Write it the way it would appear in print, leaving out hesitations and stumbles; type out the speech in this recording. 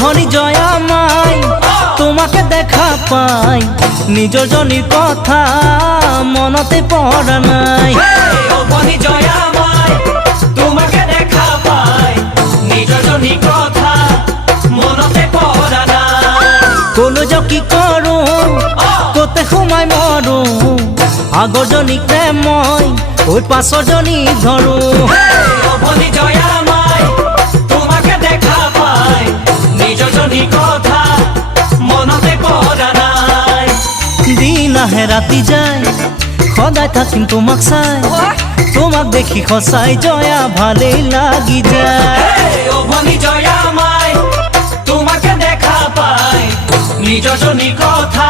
ভনি জয়া মাই তোমাকে দেখা পাই নিজর জনির কথা মনতে পড়া নাই। ও ভনি জয়া মাই তোমাকে দেখা পাই নিজর জনির কথা মনতে পড়া নাই। কোনো যাও কি করো কোতে সোমাই মৰো আগৰ জনীক মই ওই পাছৰ জনী ধৰো। ও ভনি জয়া মাই তোমাকে দেখা পাই নিজর জনির কথা মনতে পড়া নাই। দিন আহে ৰাতি যায় সদায় থাকিম তোমাক চাই তোমাক দেখি সঁচাই জয়া ভালেই লাগি যায়। ও ভনি জয়া মাই তোমাকে দেখা পাই নিজর জনির কথা